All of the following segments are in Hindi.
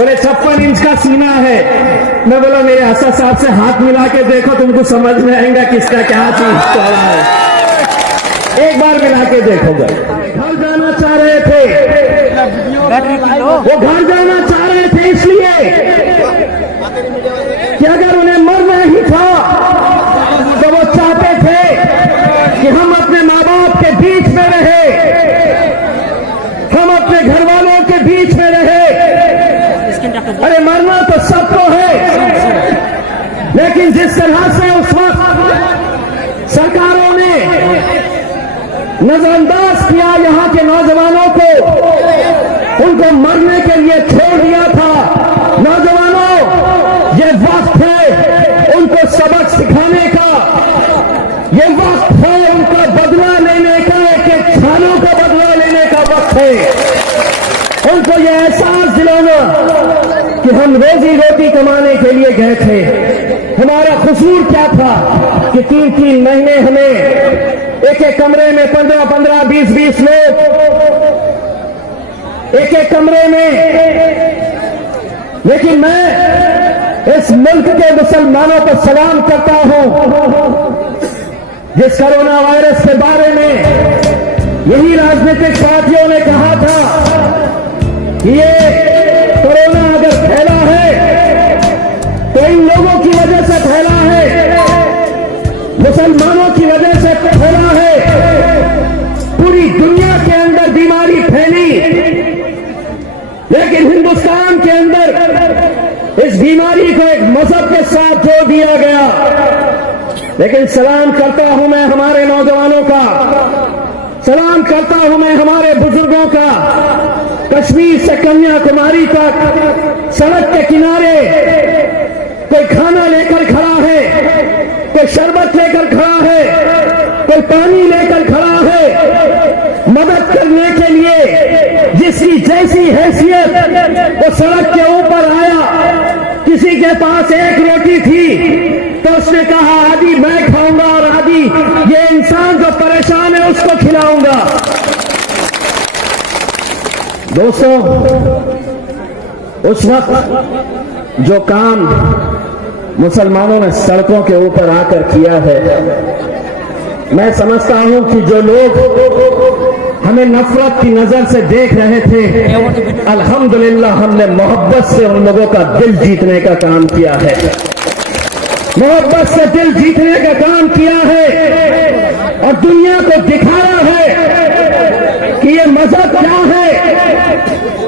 बोले 56 इंच का सीना है। मैं बोला मेरे असद साहब से हाथ मिला के देखो, तुमको समझ में आएगा किसका क्या चीज चौड़ा है। एक बार मिला के देखोगे। घर जाना चाह रहे थे, वो घर जाना चाह रहे थे इसलिए कि अगर उन्हें मरना ही था तो वो चाहते थे कि हम अपने माँ बाप के बीच में रहे, हम अपने घर वालों के बीच में रहे। अरे मरना तो सबको है, लेकिन जिस तरह से उस वक्त सरकारों ने नजरअंदाज किया यहाँ के नौजवानों को, उनको मरने के लिए छोड़ दिया था। नौजवानों, ये वक्त है उनको सबक सिखाने का, ये वक्त है उनका बदला लेने का, एक सालों का बदला लेने का वक्त है। उनको ये एहसास दिलाना कि हम रोजी रोटी कमाने के लिए गए थे, हमारा कसूर क्या था कि 3-3 महीने हमें एक कमरे में 15-15, 20-20 लोग एक कमरे में। लेकिन मैं इस मुल्क के मुसलमानों को सलाम करता हूं, जिस कोरोना वायरस के बारे में यही राजनीतिक पार्टियों ने कहा था कि ये कोरोना अगर फैला है तो इन लोगों की वजह से फैला है, मुसलमानों की वजह से फैला है। पूरी दुनिया के अंदर बीमारी फैली, लेकिन हिंदुस्तान के अंदर इस बीमारी को एक मजहब के साथ जोड़ दिया गया। लेकिन सलाम करता हूं मैं हमारे नौजवानों का, सलाम करता हूं मैं हमारे बुजुर्गों का। कश्मीर से कन्याकुमारी तक सड़क के किनारे कोई खाना लेकर खड़ा है, कोई शरबत लेकर खड़ा है, कोई पानी लेकर खड़ा है, मदद करने के लिए जिसकी जैसी हैसियत वो सड़क के ऊपर आया। किसी के पास एक रोटी थी तो उसने कहा आधी मैं खाऊंगा और आधी ये इंसान जो परेशान है उसको खिलाऊंगा। दोस्तों, उस वक्त जो काम मुसलमानों ने सड़कों के ऊपर आकर किया है, मैं समझता हूं कि जो लोग हमें नफरत की नजर से देख रहे थे, अल्हम्दुलिल्लाह हमने मोहब्बत से उन लोगों का दिल जीतने का काम किया है, मोहब्बत से दिल जीतने का काम किया है और दुनिया को दिखाया है कि ये मजहब क्या है,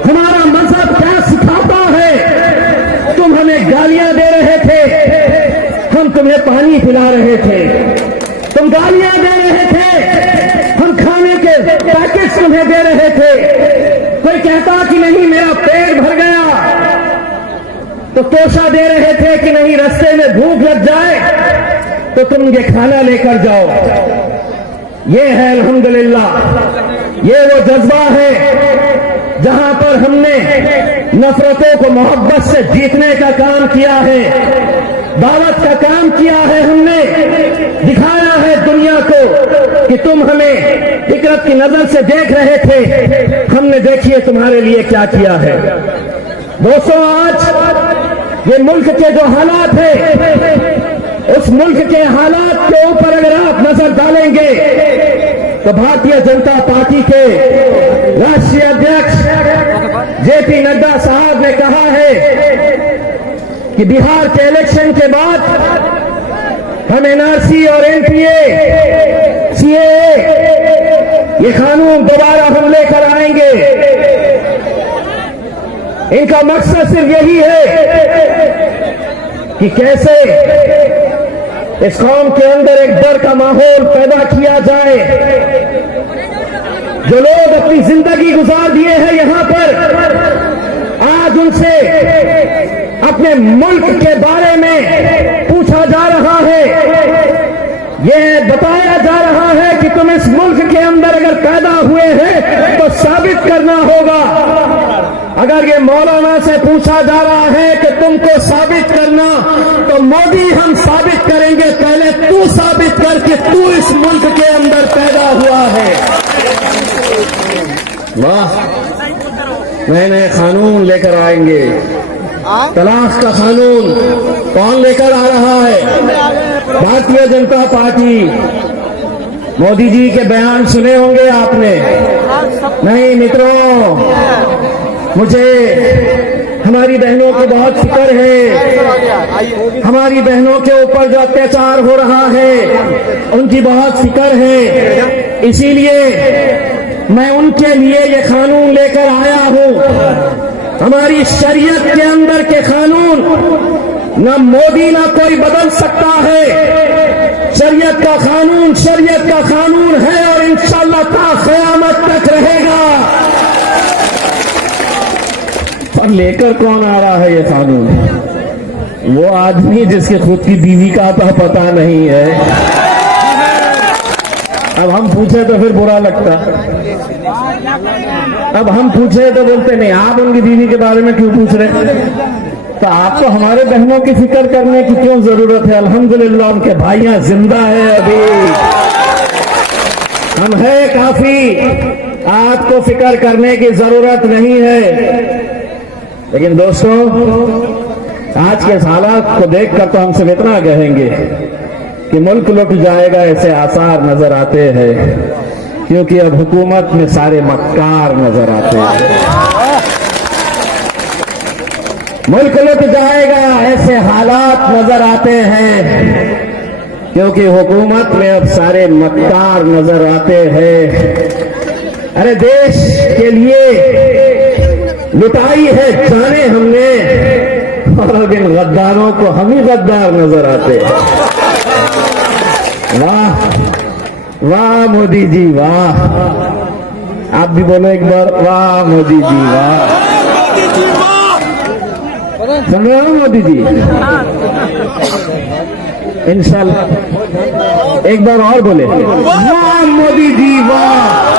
हमारा मजहब क्या सिखाता है। तुम हमें गालियां दे रहे थे, हम तुम्हें पानी पिला रहे थे, तुम गालियां दे रहे थे, हम खाने के पैकेट्स तुम्हें दे रहे थे। कोई कहता कि नहीं मेरा पेट भर गया तो तोशा दे रहे थे कि नहीं रास्ते में भूख लग जाए तो तुम ये खाना लेकर जाओ। ये है अल्हम्दुलिल्लाह, ये वो जज्बा है जहां पर हमने नफरतों को मोहब्बत से जीतने का काम किया है, दावत का काम किया है। हमने दिखाया है दुनिया को कि तुम हमें हिकरत की नजर से देख रहे थे, हमने देखिए तुम्हारे लिए क्या किया है। दोस्तों, आज ये मुल्क के जो हालात है, उस मुल्क के हालात के ऊपर अगर आप नजर डालेंगे तो भारतीय जनता पार्टी के राष्ट्रीय अध्यक्ष जेपी नड्डा साहब ने कहा है कि बिहार के इलेक्शन के बाद हम एनआरसी और एनपीए, सीएए ये कानून दोबारा हम लेकर आएंगे। इनका मकसद सिर्फ यही है कि कैसे इस कौम के अंदर एक डर का माहौल पैदा किया जाए। जो लोग अपनी जिंदगी गुजार दिए हैं यहां पर, आज उनसे अपने मुल्क के बारे में पूछा जा रहा है, यह बताया जा रहा है कि तुम इस मुल्क के अंदर अगर पैदा हुए हैं तो साबित करना होगा। अगर ये मौलाना से पूछा जा रहा है कि तुमको साबित करना, तो मोदी हम साबित करेंगे, पहले तू साबित कर कि तू इस मुल्क के अंदर पैदा हुआ है। वाह, नए नए कानून लेकर आएंगे, तलाक का कानून कौन लेकर आ रहा है? भारतीय जनता पार्टी। मोदी जी के बयान सुने होंगे आपने। नहीं मित्रों, मुझे हमारी बहनों की बहुत फिक्र है। हमारी बहनों के ऊपर जो अत्याचार हो रहा है उनकी बहुत फिक्र है। इसीलिए मैं उनके लिए ये कानून लेकर आया हूं। हमारी शरीयत के अंदर के कानून न मोदी ना कोई बदल सकता है। शरीयत का कानून है और इंशाअल्लाह ता क़यामत तक रहेगा। और लेकर कौन आ रहा है ये कानून? वो आदमी जिसके खुद की बीवी का तो पता नहीं है। अब हम पूछे तो फिर बुरा लगता। अब हम पूछे तो बोलते नहीं, आप उनकी बीवी के बारे में क्यों पूछ रहे? तो आपको हमारे बहनों की फिक्र करने की क्यों जरूरत है? अल्हम्दुलिल्लाह उनके भाइयां जिंदा है, अभी हम है काफी। आपको फिक्र करने की जरूरत नहीं है। लेकिन दोस्तों, आज के हालात को देखकर तो हम सब इतना कहेंगे कि मुल्क लुट जाएगा, ऐसे आसार नजर आते हैं, क्योंकि अब हुकूमत में सारे मक्कार नजर आते हैं। मुल्क लुट जाएगा, ऐसे हालात नजर आते हैं, क्योंकि हुकूमत में अब सारे मक्कार नजर आते हैं। अरे देश के लिए लुटाई है जाने हमने, और अब इन गद्दारों को हम ही गद्दार नजर आते हैं। वाह वाह मोदी जी वाह। आप भी बोलो एक बार, वाह मोदी जी वाह। सुन रहे हो मोदी जी? इंशाल्लाह एक बार और बोले, वाह मोदी जी वाह।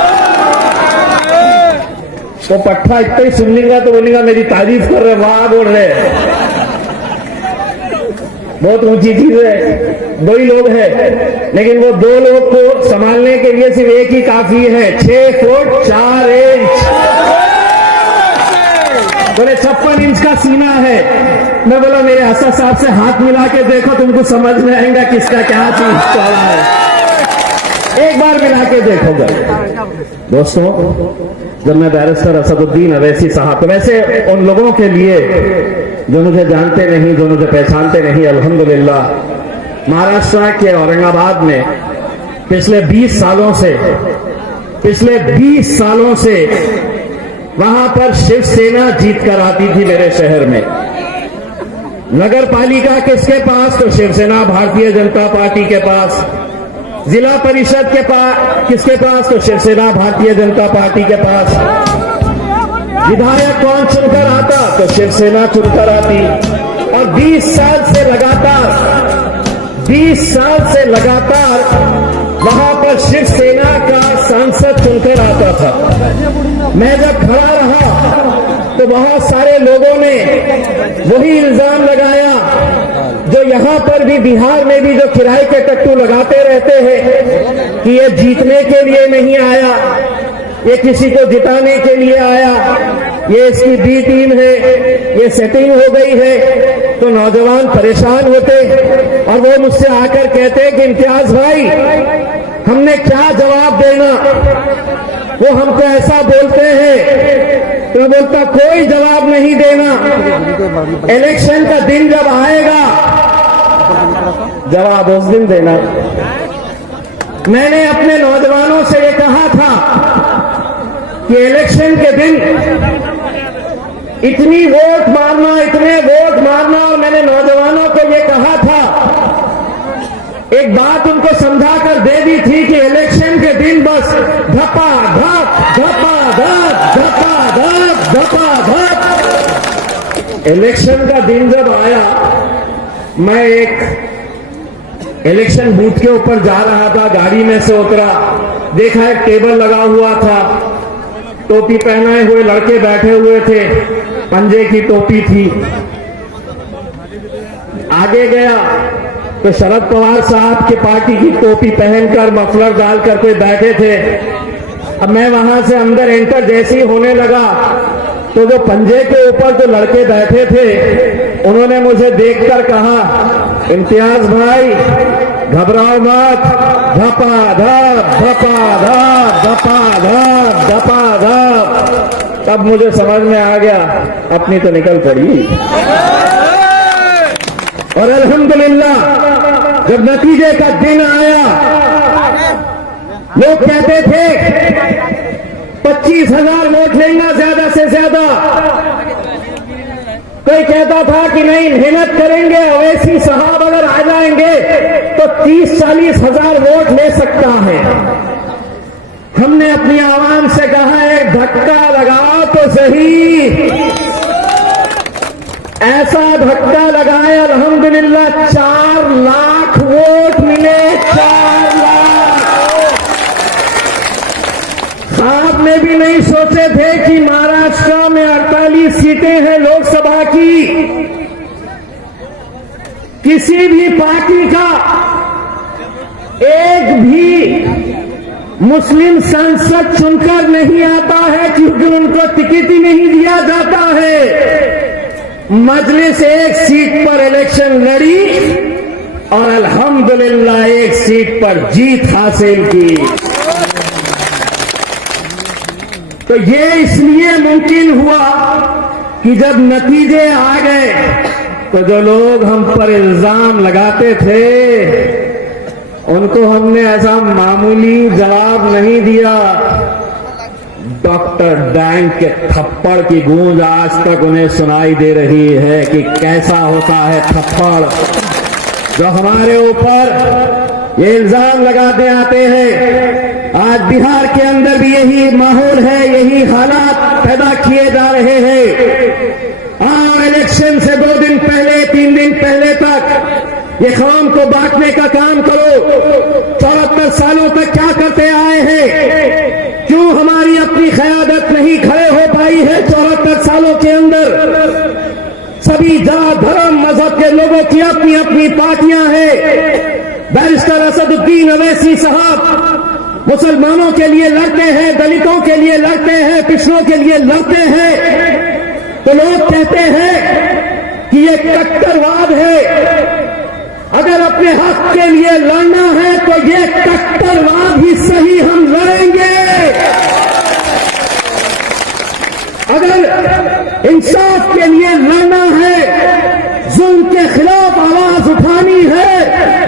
तो पट्टा इतना ही सुन लेगा तो बोलेगा मेरी तारीफ कर रहे, वाह बोल रहे। बहुत ऊंची चीज है। दो ही लोग हैं, लेकिन वो दो लोग को संभालने के लिए सिर्फ एक ही काफी है। 6 फुट 4 इंच, बोले 56 इंच का सीना है। मैं बोला मेरे असद साहब से हाथ मिला के देखो, तुमको समझ में आएगा किसका क्या चीज चला है। एक बार मिला के देखोगे। दोस्तों, जब मैं बैरिस्टर असदुद्दीन अवैसी साहब, तो वैसे उन लोगों के लिए जो मुझे जानते नहीं, जो मुझे पहचानते नहीं, अल्हम्दुलिल्लाह महाराष्ट्र के औरंगाबाद में पिछले 20 सालों से वहां पर शिवसेना जीत कर आती थी मेरे शहर में। नगर पालिका किसके पास? तो शिवसेना भारतीय जनता पार्टी के पास। जिला परिषद के पास किसके पास? तो शिवसेना भारतीय जनता पार्टी के पास। विधायक कौन चुनकर आता? तो शिवसेना चुनकर आती। और 20 साल से लगातार वहां पर शिवसेना का सांसद चुनकर आता था। मैं जब खड़ा रहा तो बहुत सारे लोगों ने वही इल्जाम लगाया जो यहां पर भी, बिहार में भी जो किराए के टट्टू लगाते रहते हैं कि ये जीतने के लिए नहीं आया, ये किसी को जिताने के लिए आया, ये इसकी बी टीम है, ये सेटिंग हो गई है। तो नौजवान परेशान होते और वो मुझसे आकर कहते कि इम्तियाज भाई, हमने क्या जवाब देना? वो हमको ऐसा बोलते हैं। तो बोलता कोई जवाब नहीं देना, इलेक्शन का दिन जब आएगा जवाब उस दिन देना। मैंने अपने नौजवानों से ये कहा था कि इलेक्शन के दिन इतने वोट मारना, और मैंने नौजवानों को ये कहा था, एक बात उनको समझा कर दे दी थी कि इलेक्शन के दिन बस धपा धप। इलेक्शन का दिन जब आया, मैं एक इलेक्शन बूथ के ऊपर जा रहा था, गाड़ी में से उतरा, देखा एक टेबल लगा हुआ था, टोपी पहनाए हुए लड़के बैठे हुए थे, पंजे की टोपी थी। आगे गया तो शरद पवार साहब की पार्टी की टोपी पहनकर मफलर डालकर कोई बैठे थे। अब मैं वहां से अंदर एंटर जैसे ही होने लगा तो जो पंजे के ऊपर जो लड़के बैठे थे उन्होंने मुझे देखकर कहा, इम्तियाज भाई घबराओ मत, धपा धप धपा धप धपा धप धपा धप। तब मुझे समझ में आ गया अपनी तो निकल पड़ी। और अल्हम्दुलिल्लाह जब नतीजे का दिन आया, लोग कहते थे 25,000 वोट लेंगे ज्यादा से ज्यादा, कोई कहता था कि नहीं मेहनत करेंगे, अवैसी साहब अगर आ जाएंगे तो 30-40 हजार वोट ले सकता है। हमने अपनी आवाम से कहा एक धक्का लगाओ तो सही। ऐसा धक्का लगाए अल्हम्दुलिल्लाह 4 लाख वोट मिले, 4 लाख। ख्वाब में भी नहीं सोचे थे कि महाराष्ट्र में 48 सीटें हैं लोकसभा की, किसी भी पार्टी का एक भी मुस्लिम सांसद चुनकर नहीं आता है क्योंकि उनको टिकट ही नहीं दिया जाता है। मजलिस एक सीट पर इलेक्शन लड़ी और अल्हम्दुलिल्लाह एक सीट पर जीत हासिल की। तो ये इसलिए मुमकिन हुआ कि जब नतीजे आ गए तो जो लोग हम पर इल्जाम लगाते थे उनको हमने ऐसा मामूली जवाब नहीं दिया। डॉक्टर डैंग के थप्पड़ की गूंज आज तक उन्हें सुनाई दे रही है कि कैसा होता है थप्पड़ जो हमारे ऊपर ये इल्जाम लगाते आते हैं। आज बिहार के अंदर भी यही माहौल है, यही हालात पैदा किए जा रहे हैं। और इलेक्शन से 2 दिन पहले 3 दिन पहले तक ये कौम को बांटने का काम करो। 74 सालों तक क्या करते आए हैं, क्यों हमारी अपनी क़यादत नहीं खड़े हो पाई है 74 सालों के अंदर। सभी जात धर्म मजहब के लोगों की अपनी अपनी पार्टियां हैं। बैरिस्टर असदुद्दीन अवैसी साहब मुसलमानों के लिए लड़ते हैं, दलितों के लिए लड़ते हैं, पिछड़ों के लिए लड़ते हैं। तो लोग कहते हैं कि ये कट्टरवाद है। अगर अपने हक के लिए लड़ना है तो ये कट्टरवाद ही सही, हम लड़ेंगे। अगर इंसाफ के लिए लड़ना है, जुल्म के खिलाफ आवाज उठानी है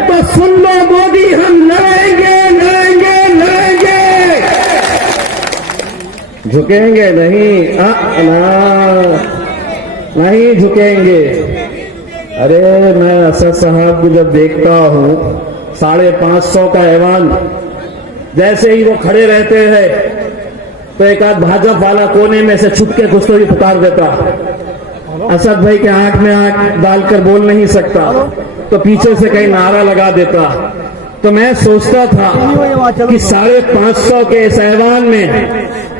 तो सुन लो मोदी, हम लड़ेंगे लड़ेंगे लड़ेंगे, झुकेंगे नहीं, नहीं झुकेंगे। अरे मैं असद साहब को जब देखता हूं 550 का ऐवान, जैसे ही वो खड़े रहते हैं तो एक आध भाजपा वाला कोने में से छुप के कुछ तो ही पुकार देता। असद भाई के आंख में आंख डालकर बोल नहीं सकता तो पीछे से कहीं नारा लगा देता। तो मैं सोचता था कि 550 के इस ऐवान में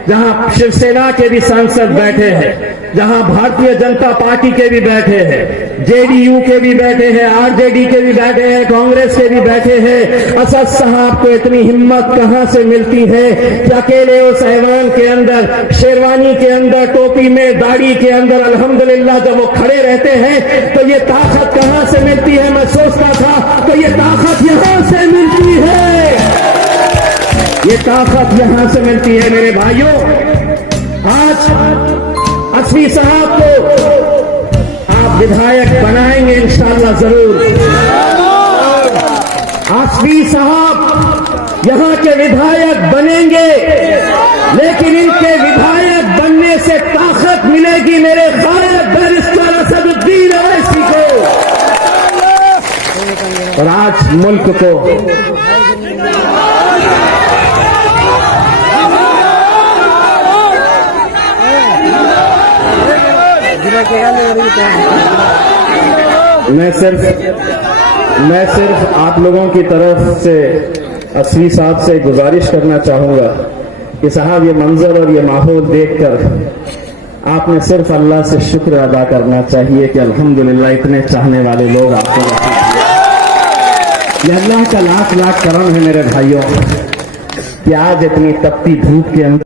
जहां शिवसेना के भी सांसद बैठे हैं, जहां भारतीय जनता पार्टी के भी बैठे हैं, जेडीयू के भी बैठे हैं, आरजेडी के भी बैठे हैं, कांग्रेस के भी बैठे हैं, असद साहब को इतनी हिम्मत कहां से मिलती है कि अकेले उस ऐवान के अंदर, शेरवानी के अंदर, टोपी में, दाढ़ी के अंदर अल्हम्दुलिल्लाह जब वो खड़े रहते हैं तो ये ताकत कहां से मिलती है। मैं सोचता था तो ये ताकत यहां से मिलती है, ये ताकत यहां से मिलती है। मेरे भाइयों, आज असफी साहब को आप विधायक बनाएंगे इंशाअल्लाह जरूर। असफी साहब यहां के विधायक बनेंगे, लेकिन इनके विधायक बनने से ताकत मिलेगी मेरे गायब बैरिस्टर असदुद्दीन अवैसी को। और आज मुल्क को मैं सिर्फ आप लोगों की तरफ से असफी साहब से गुजारिश करना चाहूंगा कि साहब ये मंजर और ये माहौल देखकर आपने सिर्फ अल्लाह से शुक्र अदा करना चाहिए कि अल्हम्दुलिल्लाह इतने चाहने वाले लोग आपको ये अल्लाह का लाख लाख करम है मेरे भाइयों कि आज इतनी तपती धूप के अंदर